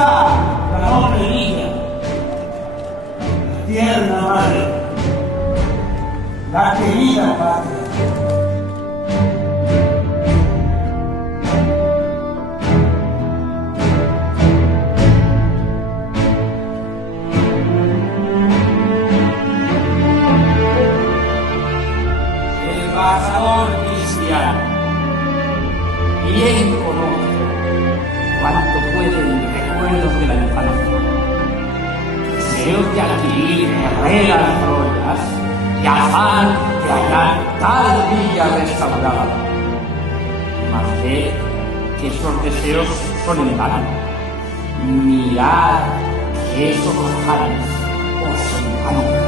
la noble niña, la tierna madre, la querida patria. El embajador cristiano bien conoce cuánto pueden recuerdos de la infancia, deseos de adquirir guerreras joyas y afán de hallar tal villa restaurada. Mas ve que esos deseos son en vano. Mirad que esos pajares os encantan.